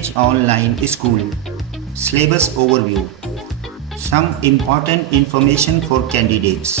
Cambridge Online School Syllabus Overview. Some important information for candidates.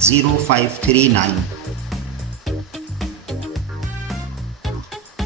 0539.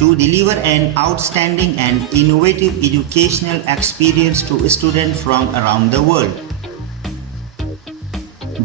To deliver an outstanding and innovative educational experience to students from around the world.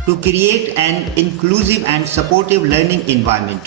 To create an inclusive and supportive learning environment.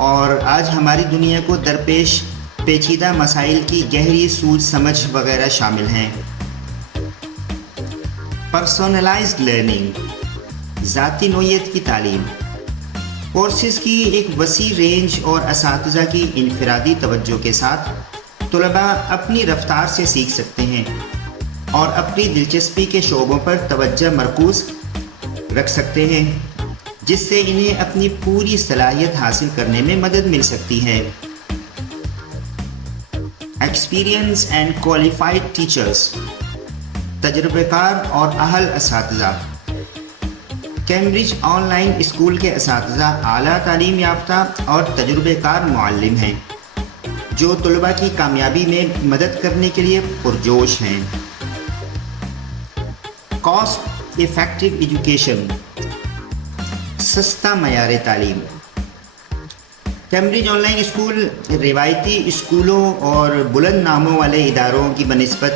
اور آج ہماری دنیا کو درپیش پیچیدہ مسائل کی گہری سوچ سمجھ وغیرہ شامل ہیں۔ پرسونلائزڈ لرننگ، ذاتی نوعیت کی تعلیم، کورسز کی ایک وسیع رینج اور اساتذہ کی انفرادی توجہ کے ساتھ طلباء اپنی رفتار سے سیکھ سکتے ہیں اور اپنی دلچسپی کے شعبوں پر توجہ مرکوز رکھ سکتے ہیں، جس سے انہیں اپنی پوری صلاحیت حاصل کرنے میں مدد مل سکتی ہے۔ ایکسپیرئنس اینڈ کوالیفائڈ ٹیچرز، تجربہ کار اور اہل اساتذہ۔ کیمبرج آن لائن اسکول کے اساتذہ اعلیٰ تعلیم یافتہ اور تجربہ کار معلم ہیں جو طلباء کی کامیابی میں مدد کرنے کے لیے پرجوش ہیں۔ کاسٹ افیکٹو ایجوکیشن، سستا معیار تعلیم۔ کیمبرج آن لائن اسکول روایتی اسکولوں اور بلند ناموں والے اداروں کی بنسبت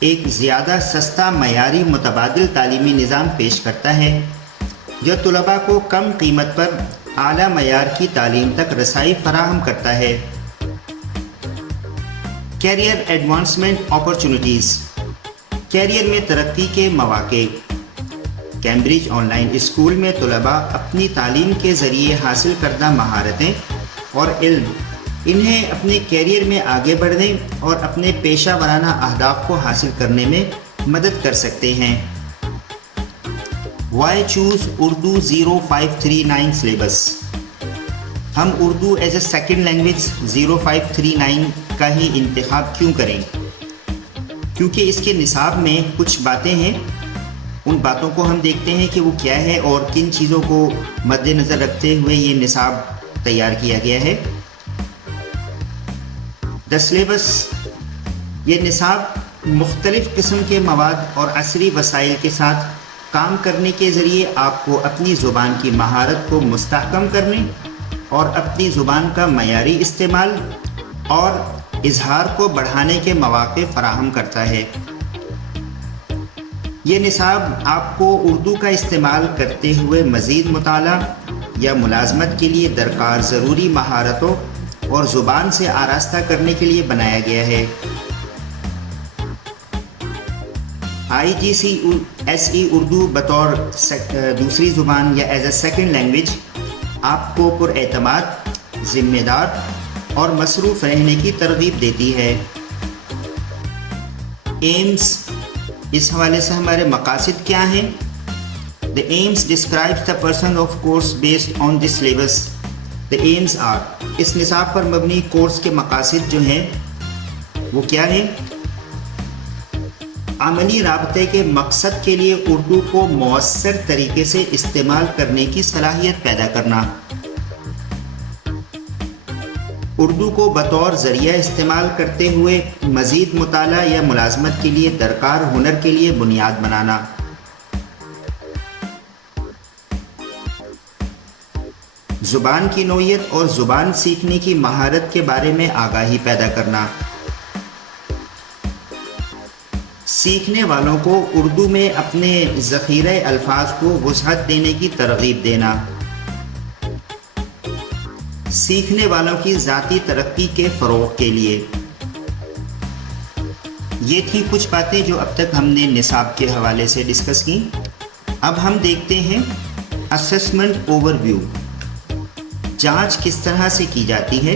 ایک زیادہ سستا معیاری متبادل تعلیمی نظام پیش کرتا ہے جو طلباء کو کم قیمت پر اعلیٰ معیار کی تعلیم تک رسائی فراہم کرتا ہے۔ کیریئر ایڈوانسمنٹ اپرچونٹیز، کیریئر میں ترقی کے مواقع۔ کیمبرج آن لائن اسکول میں طلباء اپنی تعلیم کے ذریعے حاصل کردہ مہارتیں اور علم انہیں اپنے کیریئر میں آگے بڑھنے اور اپنے پیشہ ورانہ اہداف کو حاصل کرنے میں مدد کر سکتے ہیں۔ وائی چوز اردو 0539 سلیبس، ہم Urdu as a second language 0539 کا ہی انتخاب کیوں کریں؟ کیونکہ اس کے نصاب میں کچھ باتیں ہیں، ان باتوں کو ہم دیکھتے ہیں کہ وہ کیا ہے اور کن چیزوں کو مد نظر رکھتے ہوئے یہ نصاب تیار کیا گیا ہے۔ سلیبس، یہ نصاب مختلف قسم کے مواد اور عصری وسائل کے ساتھ کام کرنے کے ذریعے آپ کو اپنی زبان کی مہارت کو مستحکم کرنے اور اپنی زبان کا معیاری استعمال اور اظہار کو بڑھانے کے مواقع فراہم کرتا ہے۔ یہ نصاب آپ کو اردو کا استعمال کرتے ہوئے مزید مطالعہ یا ملازمت کے لیے درکار ضروری مہارتوں اور زبان سے آراستہ کرنے کے لیے بنایا گیا ہے۔ IGCSE اردو بطور دوسری زبان یا ایز اے سیکنڈ لینگویج آپ کو پر اعتماد، ذمہ دار اور مصروف رہنے کی ترغیب دیتی ہے۔ ایمز، اس حوالے سے ہمارے مقاصد کیا ہیں؟ The aims describes the person of course based on this syllabus. The aims are، اس نصاب پر مبنی کورس کے مقاصد جو ہیں وہ کیا ہیں؟ عملی رابطے کے مقصد کے لیے اردو کو مؤثر طریقے سے استعمال کرنے کی صلاحیت پیدا کرنا، اردو کو بطور ذریعہ استعمال کرتے ہوئے مزید مطالعہ یا ملازمت کے لیے درکار ہنر کے لیے بنیاد بنانا، زبان کی نوعیت اور زبان سیکھنے کی مہارت کے بارے میں آگاہی پیدا کرنا، سیکھنے والوں کو اردو میں اپنے ذخیرہ الفاظ کو وسعت دینے کی ترغیب دینا، سیکھنے والوں کی ذاتی ترقی کے فروغ کے لیے۔ یہ تھی کچھ باتیں جو اب تک ہم نے نصاب کے حوالے سے ڈسکس کی۔ اب ہم دیکھتے ہیں اسسمنٹ اوور ویو، جانچ کس طرح سے کی جاتی ہے۔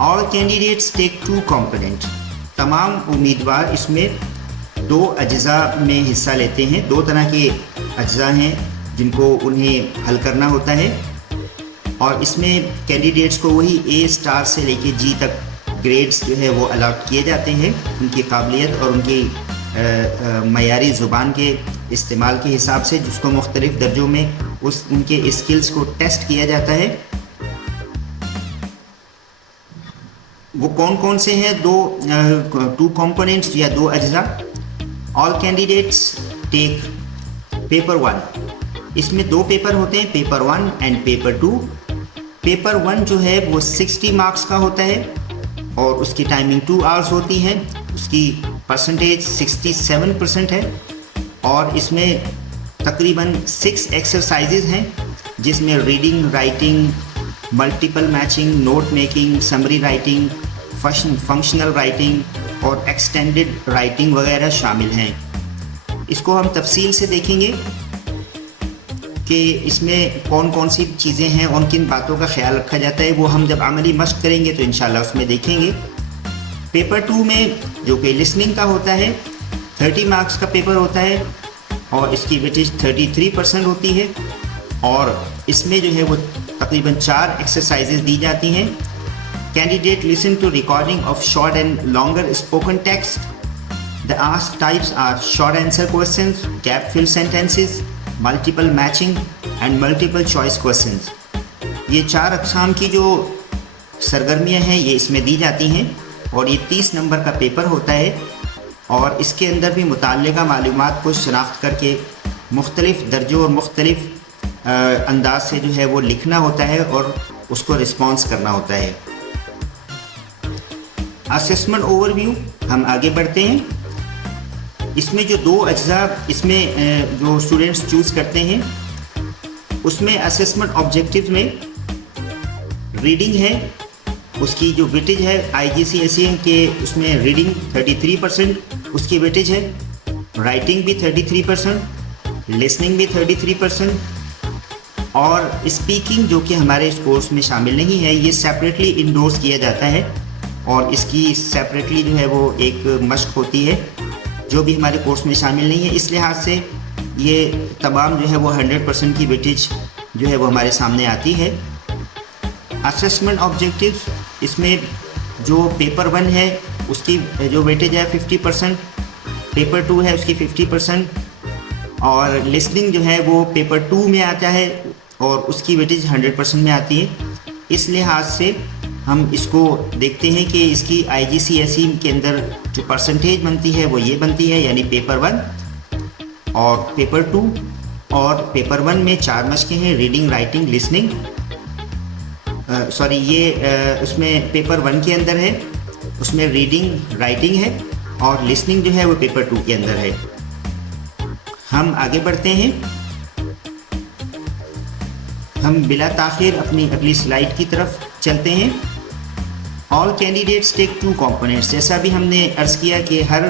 آل کینڈیڈیٹس ٹیک 2 کمپوننٹ، تمام امیدوار اس میں 2 اجزاء میں حصہ لیتے ہیں۔ 2 طرح کے اجزاء ہیں جن کو انہیں حل کرنا ہوتا ہے، اور اس میں کینڈیڈیٹس کو وہی A* سے لے کے G تک گریڈز جو ہے وہ الاٹ کیے جاتے ہیں، ان کی قابلیت اور ان کی معیاری زبان کے استعمال کے حساب سے، جس کو مختلف درجوں میں ان کے اسکلز کو ٹیسٹ کیا جاتا ہے۔ وہ کون کون سے ہیں 2 کمپوننٹس یا 2 اجزاء؟ آل کینڈیڈیٹس ٹیک پیپر 1، اس میں 2 پیپر ہوتے ہیں، پیپر 1 اینڈ پیپر 2۔ پیپر 1 جو ہے وہ 60 مارکس کا ہوتا ہے اور اس کی ٹائمنگ 2 آورس ہوتی ہے، اس کی پرسنٹیج 67% ہے، اور اس میں تقریباً 6 ایکسرسائزز ہیں جس میں reading, writing, multiple matching, note making, summary writing, functional writing اور ایکسٹینڈڈ رائٹنگ وغیرہ شامل ہیں۔ اس کو ہم تفصیل سے دیکھیں گے کہ اس میں کون کون سی چیزیں ہیں اور کن باتوں کا خیال رکھا جاتا ہے، وہ ہم جب عملی مشق کریں گے تو انشاءاللہ اس میں دیکھیں گے۔ پیپر 2 میں جو کہ لسننگ کا ہوتا ہے 30 مارکس کا پیپر ہوتا ہے اور اس کی ویٹیج 33% ہوتی ہے، اور اس میں جو ہے وہ تقریباً 4 ایکسرسائزز دی جاتی ہیں۔ Candidate listen to recording of short and longer spoken text. The asked types are short answer questions, gap fill sentences, multiple matching and multiple choice questions۔ یہ 4 اقسام کی جو سرگرمیاں ہیں یہ اس میں دی جاتی ہیں اور یہ 30 نمبر کا پیپر ہوتا ہے، اور اس کے اندر بھی متعلقہ معلومات کو شناخت کر کے مختلف درجوں اور مختلف انداز سے جو ہے وہ لکھنا ہوتا ہے اور اس کو رسپانس کرنا ہوتا ہے۔ اسسمنٹ اوور ویو، ہم آگے بڑھتے ہیں۔ اس میں جو 2 اجزاء اس میں جو اسٹوڈنٹس چوز کرتے ہیں، اس میں اسسمنٹ آبجیکٹیو میں ریڈنگ ہے، اس کی جو ویٹیج ہے IGCSE کے اس میں ریڈنگ 33% اس کی ویٹیج ہے، رائٹنگ بھی 33%، لسننگ بھی 33%، اور اسپیکنگ جو کہ ہمارے اس کورس میں شامل نہیں ہے، یہ سیپریٹلی انڈورس کیا جاتا ہے اور اس کی سیپریٹلی جو ہے وہ ایک مشق ہوتی ہے جو بھی ہمارے کورس میں شامل نہیں ہے۔ اس لحاظ سے یہ تمام جو ہے وہ 100% کی ویٹیج جو ہے وہ ہمارے سامنے آتی ہے۔ اسسمنٹ آبجیکٹیو، اس میں جو پیپر 1 ہے اس کی جو ویٹیج ہے 50%، پیپر 2 ہے اس کی 50%، اور لسننگ جو ہے وہ پیپر 2 میں آتا ہے اور اس کی ویٹیج 100% میں آتی ہے۔ اس لحاظ سے ہم اس کو دیکھتے ہیں کہ اس کی IGCSE کے اندر جو پرسنٹیج بنتی ہے وہ یہ بنتی ہے، یعنی پیپر 1 اور پیپر 2، اور پیپر 1 میں 4 مشقیں ہیں، ریڈنگ، رائٹنگ، لسننگ، یہ اس میں پیپر 1 کے اندر ہے، اس میں ریڈنگ، رائٹنگ ہے، اور لسننگ جو ہے وہ پیپر 2 کے اندر ہے۔ ہم آگے بڑھتے ہیں، ہم بلا تاخیر اپنی اگلی سلائیڈ کی طرف چلتے ہیں۔ آل کینڈیڈیٹس ٹیک 2 کمپوننٹس، جیسا بھی ہم نے عرض کیا کہ ہر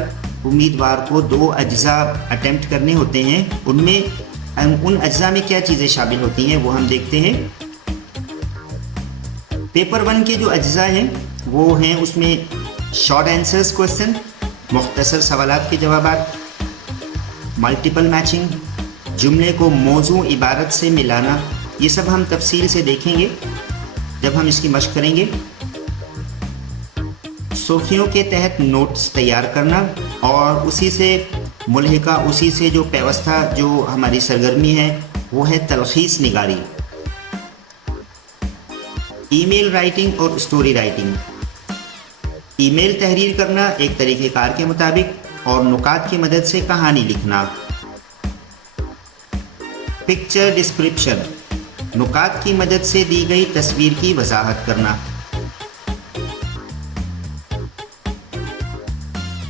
امیدوار کو 2 اجزاء اٹیمپٹ کرنے ہوتے ہیں، ان میں ان اجزاء میں کیا چیزیں شامل ہوتی ہیں وہ ہم دیکھتے ہیں۔ پیپر 1 کے جو اجزاء ہیں وہ ہیں اس میں شارٹ آنسرز کویسچن، مختصر سوالات کے جوابات، ملٹیپل میچنگ، جملے کو موضوع عبارت سے ملانا، یہ سب ہم تفصیل سے دیکھیں گے جب ہم اس کی مشق کریں گے۔ سرخیوں کے تحت نوٹس تیار کرنا اور اسی سے ملحقہ، اسی سے جو پیوستہ جو ہماری سرگرمی ہے وہ ہے تلخیص نگاری۔ ای میل رائٹنگ اور اسٹوری رائٹنگ، ای میل تحریر کرنا ایک طریقہ کار کے مطابق اور نکات کی مدد سے کہانی لکھنا۔ پکچر ڈسکرپشن، نکات کی مدد سے دی گئی تصویر کی وضاحت کرنا۔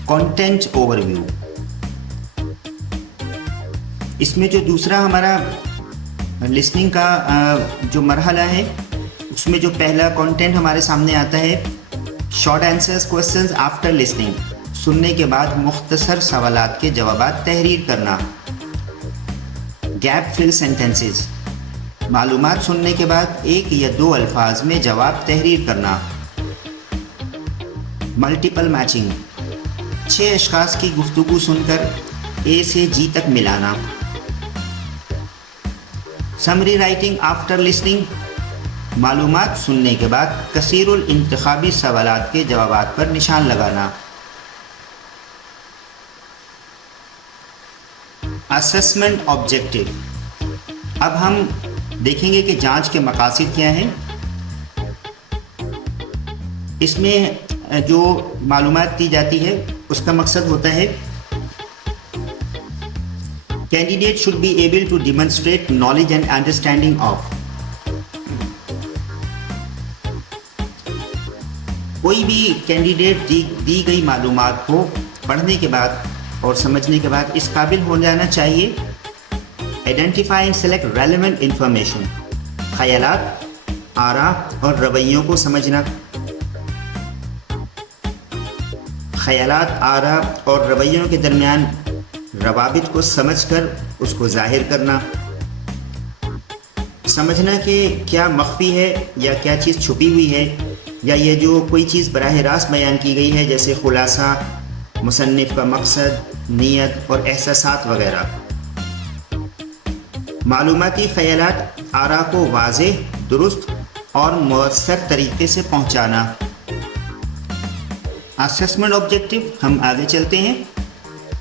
کنٹینٹ اوور ویو، اس میں جو دوسرا ہمارا لسننگ کا جو مرحلہ ہے اس میں جو پہلا کنٹینٹ ہمارے سامنے آتا ہے short answers questions after listening, سننے کے بعد مختصر سوالات کے جوابات تحریر کرنا۔ گیپ فل سینٹنسز، معلومات سننے کے بعد 1 یا 2 الفاظ میں جواب تحریر کرنا۔ ملٹیپل میچنگ، 6 اشخاص کی گفتگو سن کر A سے G تک ملانا۔ سمری رائٹنگ آفٹر لسننگ، معلومات سننے کے بعد کثیر الانتخابی سوالات کے جوابات پر نشان لگانا۔ اسسمنٹ آبجیکٹیو، اب ہم دیکھیں گے کہ جانچ کے مقاصد کیا ہیں۔ اس میں جو معلومات دی جاتی ہے اس کا مقصد ہوتا ہے candidate should be able to demonstrate knowledge and understanding of، کوئی بھی کینڈیڈیٹ دی گئی معلومات کو پڑھنے کے بعد اور سمجھنے کے بعد اس قابل ہو جانا چاہیے۔ Identify and select relevant information, خیالات، آراء اور رویوں کو سمجھنا، خیالات، آراء اور رویوں کے درمیان روابط کو سمجھ کر اس کو ظاہر کرنا، سمجھنا کہ کیا مخفی ہے یا کیا چیز چھپی ہوئی ہے، یا یہ جو کوئی چیز براہ راست بیان کی گئی ہے جیسے خلاصہ، مصنف کا مقصد، نیت اور احساسات وغیرہ۔ معلوماتی خیالات، آراء کو واضح، درست اور مؤثر طریقے سے پہنچانا۔ اسسمنٹ آبجیکٹو، ہم آگے چلتے ہیں۔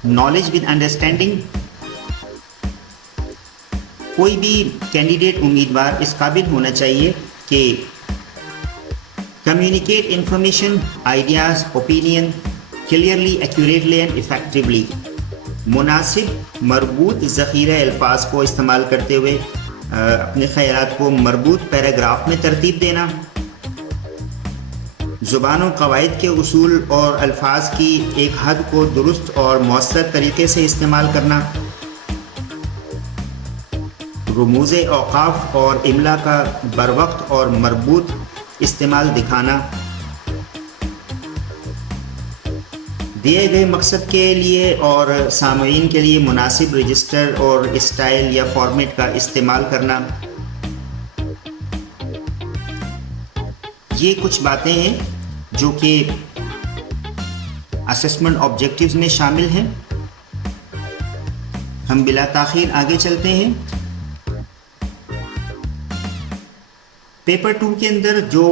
نالج ود انڈرسٹینڈنگ، کوئی بھی کینڈیڈیٹ امیدوار اس قابل ہونا چاہیے کہ communicate information, ideas, opinion clearly, accurately and effectively, مناسب مربوط ذخیرہ الفاظ کو استعمال کرتے ہوئے اپنے خیالات کو مربوط پیراگراف میں ترتیب دینا، زبان و قواعد کے اصول اور الفاظ کی ایک حد کو درست اور مؤثر طریقے سے استعمال کرنا، رموز اوقاف اور املا کا بروقت اور مربوط استعمال دکھانا، دیے گئے مقصد کے لیے اور سامعین کے لیے مناسب رجسٹر اور اسٹائل یا فارمیٹ کا استعمال کرنا۔ یہ کچھ باتیں ہیں جو کہ اسسمنٹ آبجیکٹیوز میں شامل ہیں۔ ہم بلا تاخیر آگے چلتے ہیں۔ پیپر 2 کے اندر جو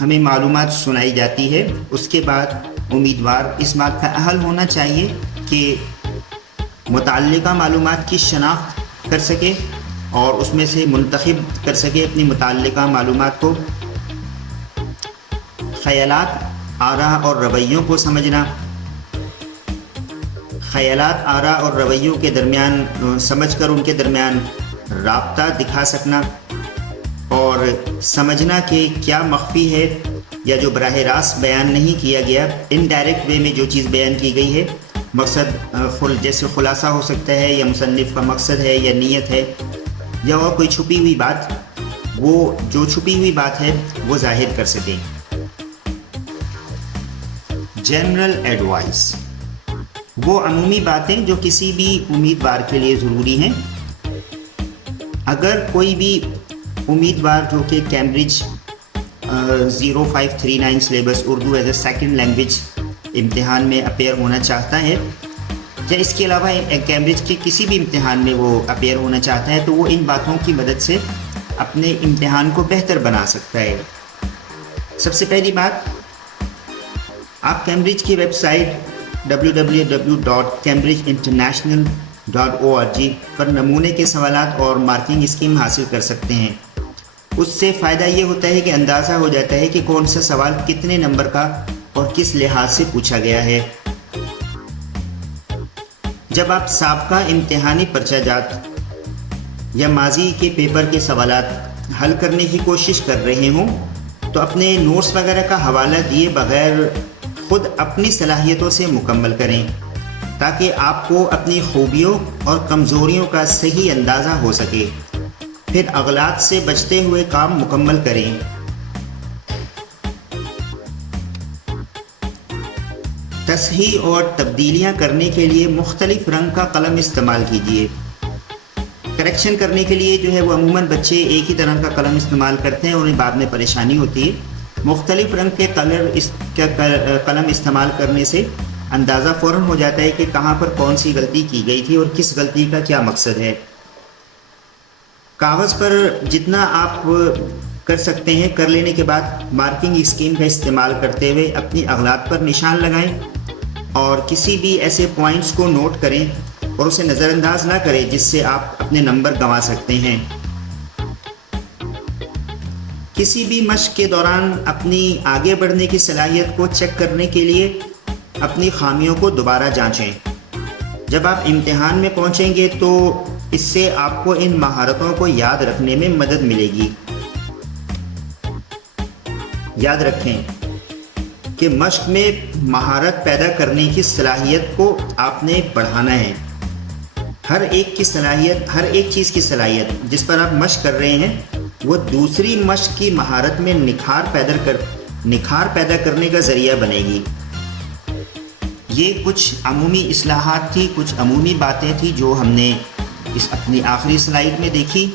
ہمیں معلومات سنائی جاتی ہے، اس کے بعد امیدوار اس بات کا اہل ہونا چاہیے کہ متعلقہ معلومات کی شناخت کر سکے اور اس میں سے منتخب کر سکے اپنی متعلقہ معلومات کو۔ خیالات، آراء اور رویوں کو سمجھنا، خیالات، آراء اور رویوں کے درمیان سمجھ کر ان کے درمیان رابطہ دکھا سکنا، اور سمجھنا کہ کیا مخفی ہے یا جو براہ راست بیان نہیں کیا گیا، انڈائریکٹ وے میں جو چیز بیان کی گئی ہے، مقصد جیسے خلاصہ ہو سکتا ہے یا مصنف کا مقصد ہے یا نیت ہے یا اور کوئی چھپی ہوئی بات، وہ جو چھپی ہوئی بات ہے وہ ظاہر کر سکیں۔ جنرل ایڈوائس، وہ عمومی باتیں جو کسی بھی امیدوار کے لیے ضروری ہیں۔ اگر کوئی بھی امیدوار جو کہ Cambridge 0539 syllabus Urdu as a second language امتحان میں اپیئر ہونا چاہتا ہے، یا اس کے علاوہ کیمبرج کے کسی بھی امتحان میں وہ اپیئر ہونا چاہتا ہے، تو وہ ان باتوں کی مدد سے اپنے امتحان کو بہتر بنا سکتا ہے۔ سب سے پہلی بات، آپ کیمبرج کی ویب سائٹ www.cambridgeinternational.org پر نمونے کے سوالات اور مارکنگ اسکیم حاصل کر سکتے ہیں۔ اس سے فائدہ یہ ہوتا ہے کہ اندازہ ہو جاتا ہے کہ کون سا سوال کتنے نمبر کا اور کس لحاظ سے پوچھا گیا ہے۔ جب آپ سابقہ امتحانی پرچہ جات یا ماضی کے پیپر کے سوالات حل کرنے کی کوشش کر رہے ہوں تو اپنے نوٹس وغیرہ کا حوالہ دیے بغیر خود اپنی صلاحیتوں سے مکمل کریں، تاکہ آپ کو اپنی خوبیوں اور کمزوریوں کا صحیح اندازہ ہو سکے، پھر اغلاط سے بچتے ہوئے کام مکمل کریں۔ تصحیح اور تبدیلیاں کرنے کے لیے مختلف رنگ کا قلم استعمال کیجیے۔ کریکشن کرنے کے لیے جو ہے وہ عموماً بچے ایک ہی طرح کا قلم استعمال کرتے ہیں اور انہیں بعد میں پریشانی ہوتی ہے۔ مختلف رنگ کے قلم استعمال کرنے سے اندازہ فوراً ہو جاتا ہے کہ کہاں پر کون سی غلطی کی گئی تھی اور کس غلطی کا کیا مقصد ہے۔ کاغذ پر جتنا آپ کر سکتے ہیں کر لینے کے بعد مارکنگ اسکیم کا استعمال کرتے ہوئے اپنی اغلاط پر نشان لگائیں اور کسی بھی ایسے پوائنٹس کو نوٹ کریں اور اسے نظر انداز نہ کریں جس سے آپ اپنے نمبر گنوا سکتے ہیں۔ کسی بھی مشق کے دوران اپنی آگے بڑھنے کی صلاحیت کو چیک کرنے کے لیے اپنی خامیوں کو دوبارہ جانچیں۔ جب آپ امتحان میں پہنچیں گے تو اس سے آپ کو ان مہارتوں کو یاد رکھنے میں مدد ملے گی۔ یاد رکھیں کہ مشق میں مہارت پیدا کرنے کی صلاحیت کو آپ نے بڑھانا ہے۔ ہر ایک چیز کی صلاحیت جس پر آپ مشق کر رہے ہیں وہ دوسری مشق کی مہارت میں نکھار پیدا کرنے کا ذریعہ بنے گی۔ یہ کچھ عمومی اصلاحات تھی، کچھ عمومی باتیں تھیں جو ہم نے اس اپنی آخری سلائیڈ میں دیکھی،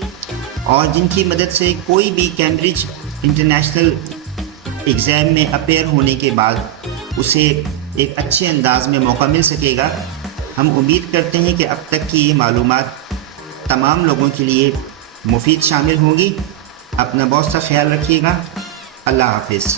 اور جن کی مدد سے کوئی بھی کیمبرج انٹرنیشنل ایگزام میں اپیئر ہونے کے بعد اسے ایک اچھے انداز میں موقع مل سکے گا۔ ہم امید کرتے ہیں کہ اب تک کی یہ معلومات تمام لوگوں کے لیے مفید شامل ہوں گی۔ اپنا بہت سا خیال رکھیے گا۔ اللہ حافظ۔